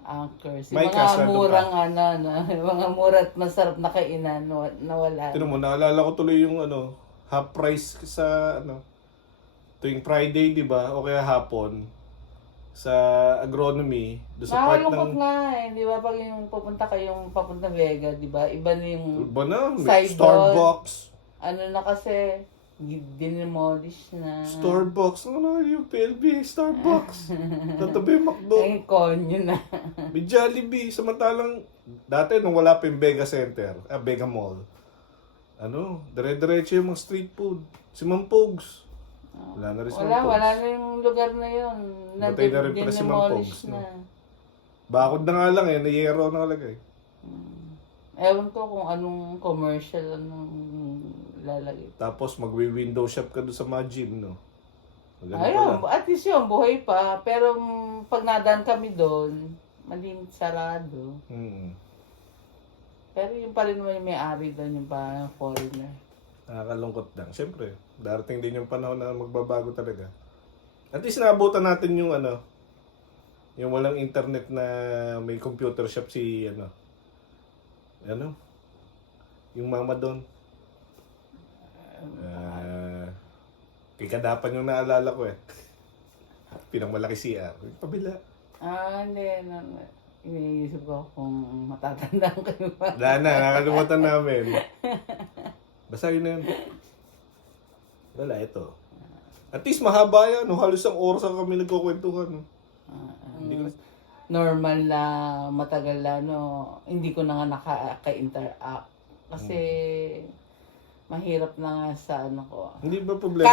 Anchors. May Yung cast mga na murang mga mura at masarap na kainan, nawala. Tinan mo, naalala ko tuloy yung half price sa tuwing Friday, di ba? O kaya hapon sa agronomy, doon sa part Nakakalungkot ng nga di ba? Pag yung papunta Vega, di ba? Iba na yung ba na, may Side Starbucks. na kasi, dinemolish na. Starbucks, yung PLB, Starbucks. Tatabi yung McDo. Ay, konyo na. May Jollibee, samantalang dati nung wala pa yung Vega Center, Vega Mall. Dire-diretso yung mga street food. Si Ma'am Pogs. Wala na rin si Ma'am Pogs. Wala na yung lugar na yun. Batay na rin pala si Ma'am Dinemolish Pogs, no? na. Bakod na nga lang nayero nakalagay. Ewan ko kung anong commercial anong lalagay. Tapos magwi-window shop ka doon sa mga gym, no? Maganda Ayun, pala. at least yun, buhay pa. Pero pag nadaan kami doon, malinis sarado. Pero yung pa rin naman yung may-ari doon, yung parang foreigner. Nakakalungkot lang. Siyempre, darating din yung panahon na magbabago talaga. At least naabutan natin yung yung walang internet na may computer shop si yung mama doon. Kay Kadapan yung naalala ko eh. Pinangmalaki CR. Pabila. Hindi. Iniisip ko kung matatandaan kayo pa. Wala na, nakalimutan namin. Basta yun na yun. Wala, ito. At least mahaba yan. Halos ang oras ang kami nagkukwentuhan. Hindi ko Normal na matagal na, hindi ko na nga nakaka-interact. Kasi mahirap na nga sa ko. Hindi ba problema?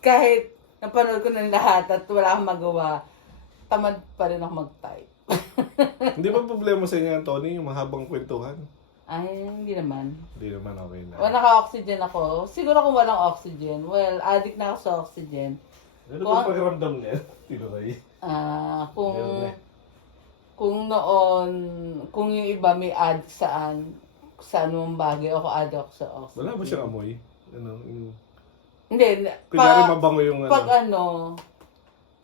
Kahit napanood ko ng lahat at wala akong magawa, tamad pa rin ako mag-type. Hindi ba problema sa inyo, Tony, yung mahabang kwentuhan? Ay, hindi naman. Hindi naman okay na. Naka-oxygen ako. Siguro kung walang oxygen. Well, addict na ako sa oxygen. Ano ba pakiramdam niya? Tinuray. Kung noon, kung yung iba may addict saan, sa anumang bagay ako addict ako sa oxygen. Wala ba siyang amoy? Ano, Hindi, kunyari mabango yung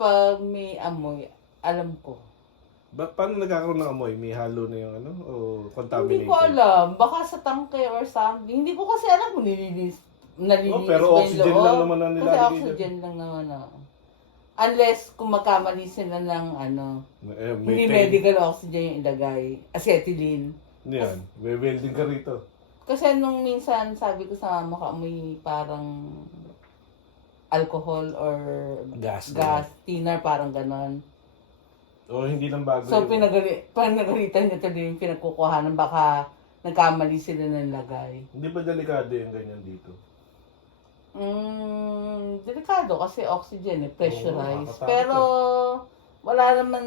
pag may amoy, alam ko. Paano nagkakaroon ng amoy? May halo na yung ano? O contaminated? Hindi ko alam. Baka sa tangke or something. Hindi ko kasi alam kung nalilinis pero ba yung oxygen loob. lang naman ang Kasi nilalagay oxygen lang naman. Unless kung magkamali sila ng hindi medical oxygen yung ilagay. Acetylene. Yan. May welding ka rito. Kasi nung minsan sabi ko sa mama ko, amoy parang alcohol or Gas. thinner, parang ganon. O hindi lang bago So, yun. pinagalitan niya tuloy yung pinagkukuhanan. Baka nagkamali sila ng lagay. Hindi ba delikado yung ganyan dito? Delikado kasi oxygen pressurized. nakakatakot Pero, wala naman,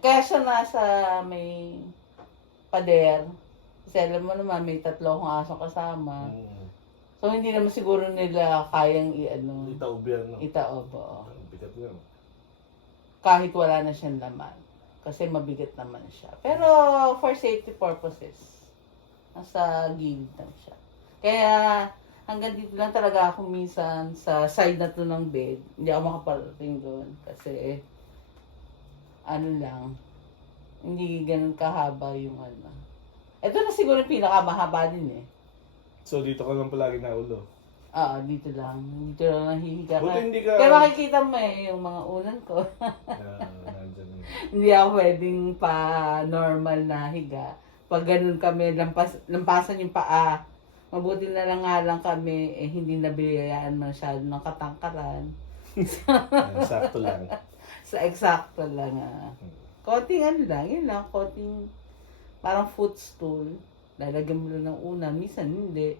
kaya siya nasa may pader. Kasi alam mo naman, may 3 akong asong kasama. So, hindi naman siguro nila kayang Itaob yan, no? itaob. Oo. Ang bigat nga. Kahit wala na siyang laman. Kasi mabigat naman siya. Pero for safety purposes, nasa gilid lang siya. Kaya hanggang dito lang talaga ako minsan sa side na to ng bed. Hindi ako makaparating doon. Kasi hindi ganun kahaba yung Ito na siguro yung pinakamahaba din eh. So dito ka lang palagi na ulo. Dito lang. Dito lang nahihiga Buti hindi ka... Kaya makikita mo yung mga unan ko. Nandyan yun. Hindi ako pwedeng pa normal na higa. Pag ganun kami, lampasan yung paa. Mabuti na lang kami, hindi nabiyayaan masyado ng katangkaran. Sakto lang. Sa eksakto lang. Konting yun lang, konting parang footstool. Lalagyan mo lang ng unan, minsan hindi.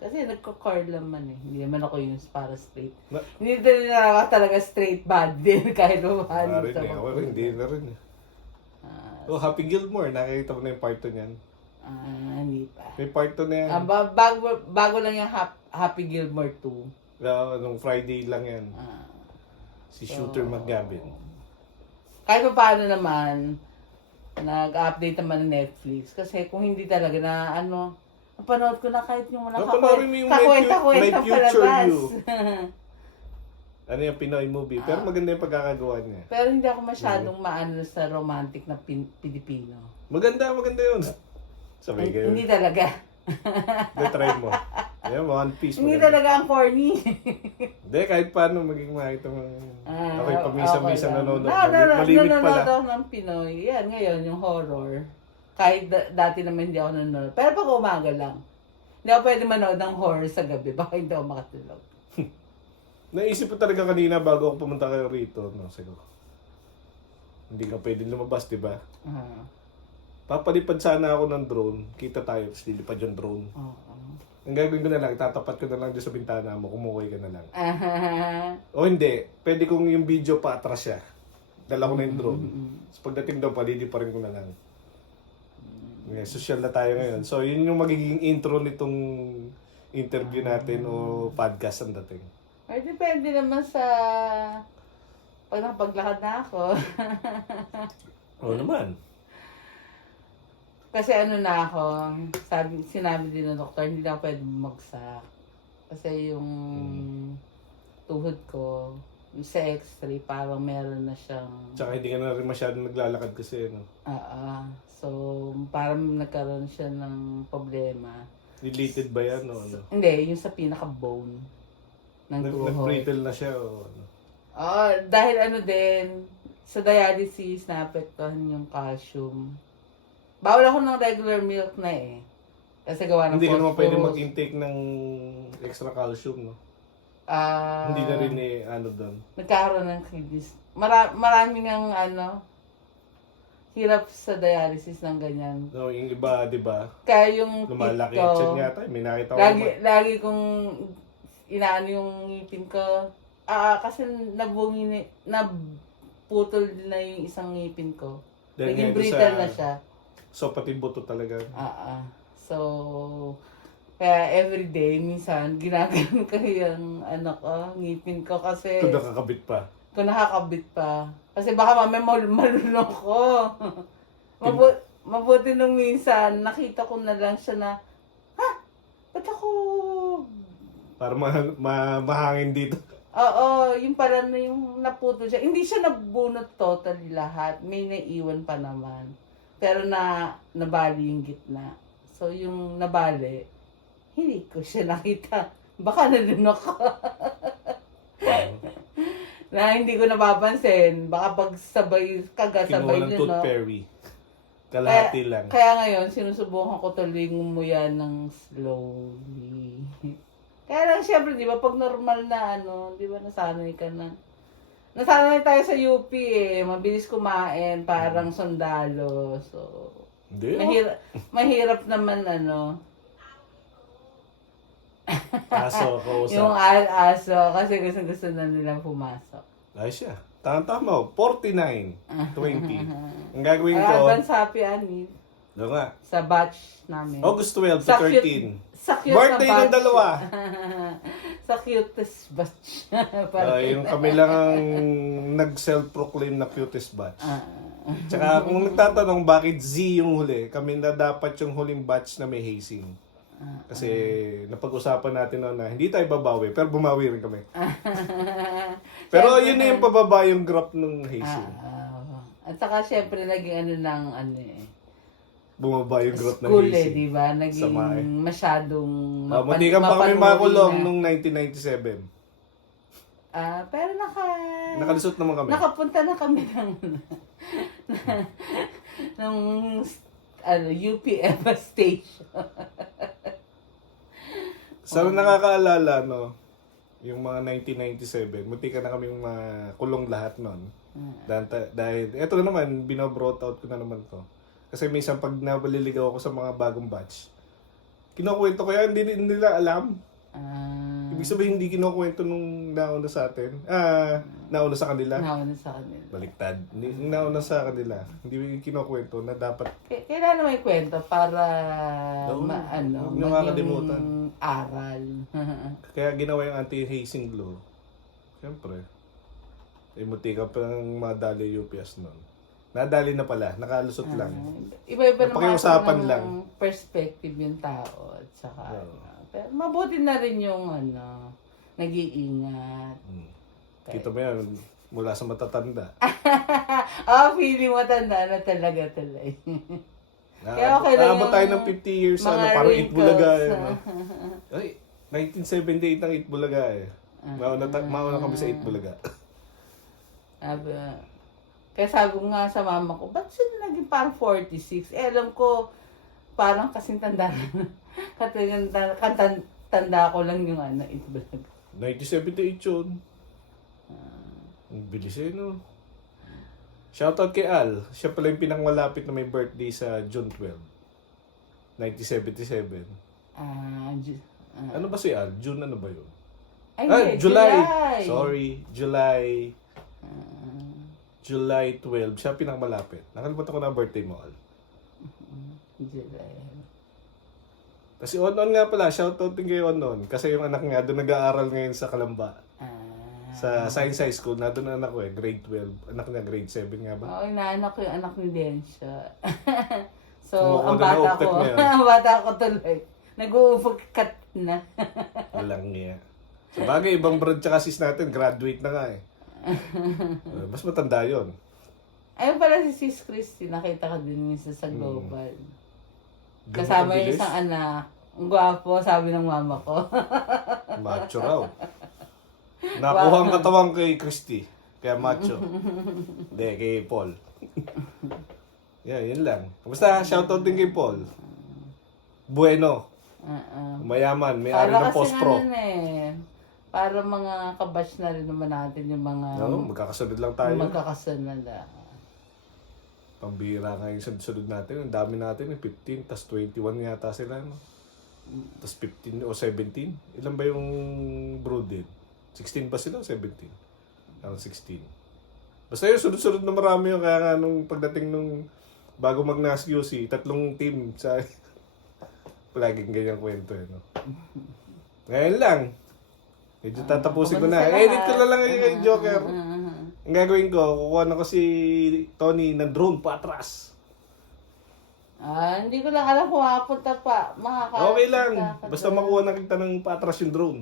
Kasi nagko-curl naman eh. Hindi naman ako yung para straight. Hindi na talaga straight body din kahit paano. Hindi na rin eh. Happy Gilmore, nakikita mo na yung part 2 niyan. Hindi pa. May part 2 na yan. Bago lang yung Happy Gilmore 2. Nung Friday lang yan. Si Shooter McGavin. Kahit paano naman, nag-update naman ng Netflix. Kasi kung hindi talaga na napanood ko na kahit yung mga Napanoorin mo yung My Future You. Ano yung Pinoy movie. Pero maganda yung pagkakagawa niya. Pero hindi ako masyadong maano sa romantic na Pilipino. Maganda yun. Sabay kayo. Hindi talaga. Try mo. Ayan, One Piece. Hindi talaga ang corny. Hindi, kahit paano maging makita mo. Okay, pamisa-misa nanonood. Malimit pala. Nanonood ako ng Pinoy. Yan, ngayon, yung horror. Kahit dati naman hindi ako nanonood. Pero pag umaga lang. Hindi ako pwede manood ng horror sa gabi. Baka hindi ako makatulog. Naisip ko talaga kanina bago ako pumunta kayo rito. Siguro. Hindi ka pwede lumabas, di ba? Papalipad sana ako ng drone. Kita tayo, tapos lilipad yung drone. Ang gagawin ko na lang, tatapat ko na lang dyan sa bintana mo, kumukoy ka na lang. O hindi, pwede kong yung video pa atras siya. Dala ko na yung drone. So pagdating daw, paliliparin ko na lang. Okay, social na tayo ngayon. So yun yung magiging intro nitong interview natin o podcast ang dating. Ay, depende naman sa pag nakapaglakad na ako. Oo naman. Kasi na ako, sinabi din ng doktor, hindi na ako pwede bumagsak. Kasi yung tuhod ko, sa x-ray, parang meron na siyang... Tsaka hindi ka na rin masyadong naglalakad kasi, no? So, parang nagkaroon siya ng problema. Deleted ba yan, o ano? Hindi, yung sa pinaka-bone ng tuhod. Nag-brittle na siya, o ano? Dahil din, sa dialysis, naapektuhan yung calcium. Bawal ako ng regular milk na eh. Kasi gawa ng hindi ka naman pwede phosphorus. mag-intake ng extra calcium, no? Hindi na rin doon. Nagkaroon ng kidneys. Maraming ang hirap sa dialysis ng ganyan. No, yung iba, di ba? Kaya yung lumalaki ko, yung chan yata. May nakita ko. lagi kong inaano yung ngipin ko. Kasi naputol na yung isang ngipin ko. Dahil Naging nga ito brittle na siya. So, pati buto talaga. So, kaya everyday, minsan, ginagano ko yung ngipin ko kasi... Kung nakakabit pa. Kung nakakabit pa. Kasi baka mamaya malulong ko. Mabuti nung minsan, nakita ko na lang siya na Para mahangin dito. Oo, yung pala na yung naputol siya. Hindi siya nabunot totally lahat. May naiwan pa naman. Pero nabali yung gitna. So yung nabali, hindi ko siya nakita. Baka nalunok ko. Na hindi ko napapansin. Baka pag kagasabay Kinuha ng yun, tooth no? fairy. Kalahati lang. Kaya ngayon, sinusubukan ko tuloy ngumuya ng slowly. Kaya lang, syempre, di ba, pag normal na, di ba, nasanay ka na. Nasanay tayo sa UP eh. Mabilis kumain, parang sundalo. So, Hindi. mahirap naman, Aso, kausap. yung aso, kasi gusto na nilang pumasok. Ayos siya. Tama. 49. 20. Ang gagawin ko, Advance happy, Ani. doon nga, Sa batch namin. August 12 to Sa 13. Sa cute Birthday na ng batch. dalawa. Sa cutest batch. Yung kami lang ang nag-self-proclaim na cutest batch. Ah. Tsaka kung nagtatanong bakit Z yung huli, kami na dapat yung huling batch na may hazing. Kasi napag-usapan natin na hindi tayo babawi, pero bumawi rin kami. Pero yun na yung pababa yung graph ng hazing. At saka syempre naging Bumaba yung graph ng school hazing. di ba? Naging Sama eh. masyadong Muntikan pa kami makulong nung 1997. Pero Nakalusot naman kami. nakapunta na kami ng UPM station. Sa nakakaalala, yung mga 1997, muntikan na kami makulong lahat nun. Dahil, eto naman, binobrought out ko na naman to. Kasi minsan pag nabaliligaw ako sa mga bagong batch, kinukwento ko yan, hindi nila alam. Ibig sabihin, hindi kinukwento nung nauna sa atin. Nauna sa kanila. Nauna sa kanila. Baliktad. Nauna sa kanila. Hindi kinukwento na dapat. Kailangan may kwento para Oo, huwag niyo maging makakalimutan. aral. Kaya ginawa yung anti-hazing law. Siyempre. Imuti ka pa ng madali UPS nun. Nadali na pala. Nakalusot lang. Iba-iba naman Napakiusapan ng lang. perspective yung tao. At saka, Oo. pero mabuti na rin yung nag-iingat. Kita mo yan, mula sa matatanda. Feeling matanda na talaga tuloy. Kaya okay lang Naabot yung tayo ng 50 years, mga parang Itbulaga. wrinkles. Ay, 1978 ang Itbulaga eh. Mauna kami sa Itbulaga. Kaya sabi ko nga sa mama ko, ba't sila naging parang 46? Alam ko, parang kasing tanda tanda ko lang yung Itbulaga. 1978 yun. Ang bilis eh, no? Shoutout kay Al. Siya pala yung pinakamalapit na may birthday sa June 12. 1977. Ano ba si Al? June ano ba yun? July. Sorry, July. July 12. Siya pinakamalapit. Nakalimutan ko na ang birthday mo, Al. July. Kasi On nga pala, shoutout din kay On. Kasi yung anak niya, doon nag-aaral ngayon sa Kalamba. Sa Science High School, na doon anak ko grade 12. Anak niya, grade 7 nga ba? Oo, inaanak ko yung anak ni Densha. So, Sumuko ang na bata na-uptet ko, mo yan. ang bata ko tuloy, nag-uupagkat na. Walang niya. Sa bagay, ibang brand tsaka sis natin, graduate na nga eh. Mas matanda yon. Ayun pala si Sis Christy, nakita ka din minsan sa Global. Ganun Kasama yung kabilis. isang anak. Ang gwapo, sabi ng mama ko. Macho raw. Nakuha ang katawan kay Christy. Kaya macho. Hindi, kay Paul. Yan lang. Basta, shoutout din kay Paul. Bueno. Mayaman. May ari ng post-pro. Para mga kabatch na rin naman natin yung mga No, magkakasunod lang tayo. magkakasunod. Pambira nga yung sunod natin. Ang dami natin. 15, tas 21 yata sila. No? Tas 15 o 17. Ilan ba yung brooded? 16 ba sila o 17? Around 16. Basta yung sunod-sunod na marami yung kaya nga nung pagdating nung bago mag-NAS QC, 3 team sa palaging ganyan kwento eh, no? Ngayon lang. Medyo tatapusin ko na. Edit ko na lang yung Joker. Ang gagawin ko, kukuha na ko si Tony ng drone patras. Hindi ko lang alam kung makapunta pa. Okay lang. Basta makuha na kita ng patras yung drone.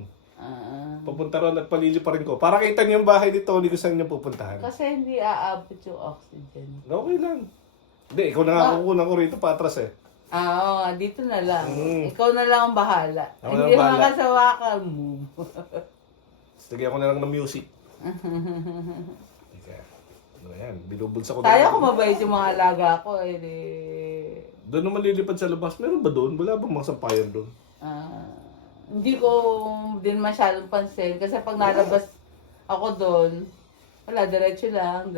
Papunta ron at palili pa rin ko. Para kita niyo yung bahay ni Tony kung saan niyo pupuntahan. Kasi hindi aabot yung oxygen. Okay lang. Hindi, ikaw na nga kukunan ko rito patras eh. Oo, dito na lang. Ikaw na lang ang bahala. Ako na Hindi ang bahala. makasawakan mo. Lagyan ko na lang ng music. Teka. Ano yan? Binubulsa ko Tayo na. kung mabait yung mga alaga ko. Doon naman lilipad sa labas. Meron ba doon? Wala bang mga sampayan doon? Hindi ko din masyadong pansin. Kasi pag nalabas ako doon, wala, diretso lang,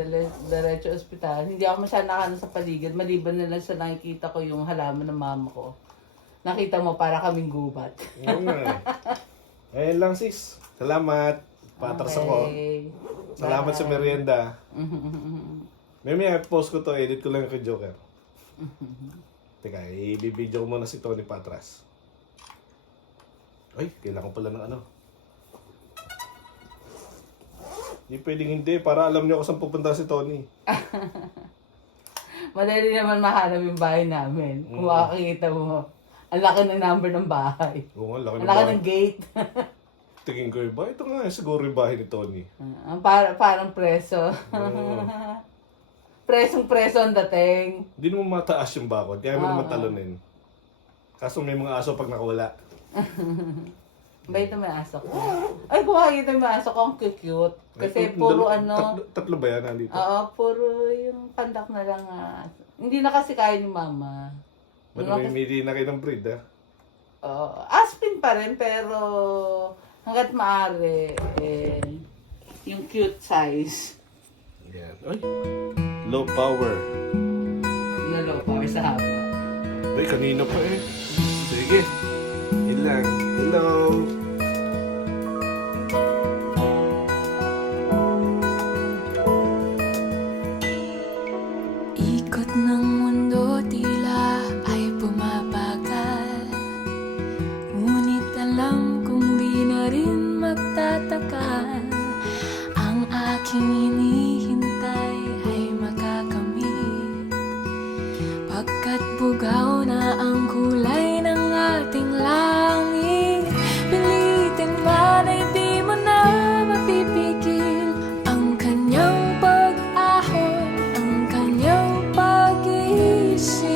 diretso ospital. Hindi ako masyadong nakano sa paligid. Maliban na lang sa nakikita ko yung halaman ng mama ko. Nakita mo, para kaming gubat. Oo nga. Ayun lang sis. Salamat. Patras ako. Okay. Salamat sa merienda. May post ko to. Edit ko lang kay Joker. Teka, i-video ko muna si Tony Patras. Ay, kailangan pala ng ano. Hindi pwedeng hindi, para alam niyo kung saan pupunta si Tony. Madali naman mahanap yung bahay namin. Kung makakita mo, ang laki ng number ng bahay. Oo nga, laki Ang ng laki bahay. ng gate. Tingin ko yung bahay. Ito nga, siguro yung bahay ni Tony. Parang preso. Presong-preso ang dating. Hindi naman mataas yung bakod, kaya mo naman talunin. Kaso may mga aso pag nakawala. Bait na may aso ko. Ay, kung makikita yung may aso ko, ang cute. Kasi puro Tatlo ba yan nandito? Oo, puro yung pandak na lang. Hindi na kasi kaya ni mama. Ba't mamimili na kayo ng breed, ha? Aspin pa rin, pero hanggat maaari, yung cute size. Yan. Ay, low power. Na low power sa haba. Ay, kanina pa eh. Sige. Ilang. Hello. Ikot ng mundo tila ay bumabagal, ngunit alam kong di na rin magtatagal. Ang aking hinihintay ay makakamit, pagkat bugaw na ang kulay ng ating langit. Pilitin man ay di mo na mapipigil ang kanyang pag-ahon, ang kanyang pag-iisip.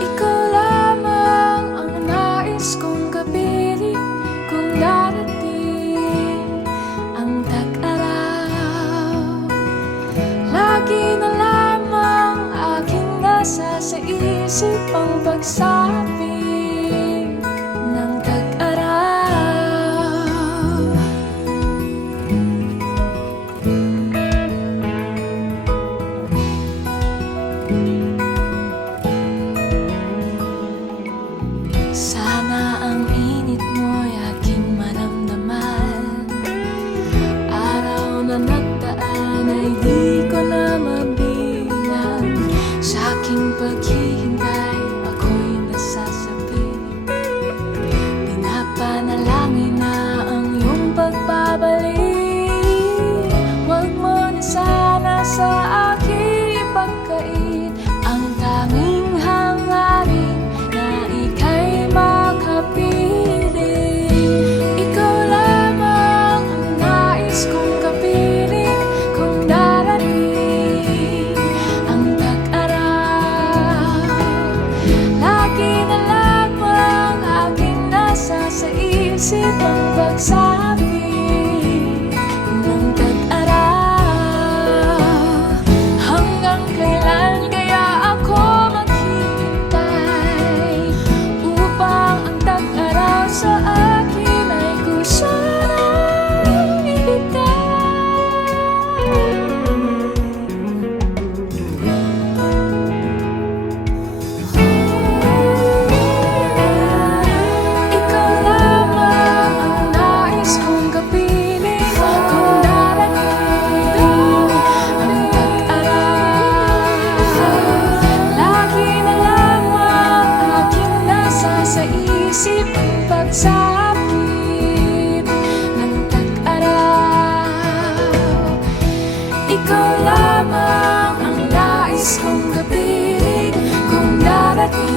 Ikaw lamang ang nais kong kapiling kung darating ang tag-araw. Lagi na lamang aking nasa sa isip ang pagsabi ng tag-araw. Sana ang init mo'y aking maramdaman. Araw na nagdaan ay di ko na mabilang. Sa aking paghihintay, ako'y nasasabi. Pinapanalangin na ang iyong pagbabalik. Huwag mo na sana sa aking ipagkait ang tanging hangarin na ika'y makapiling. Ikaw lamang ang nais kong kapiling kung darating ang tag-araw. Lagi na lamang aking nasa sa isip ang pagsabi ng tag-araw. Hanggang kailan kaya ako maghihintay upang ang tag-araw sa akin ay kusa nang Ikaw lamang ang nais kong kapiling kung darating ang tag-araw. Lagi na lamang aking nasa sa isip ang pagsapit ng tag-araw. Ikaw lamang ang nais kong kapiling kung darating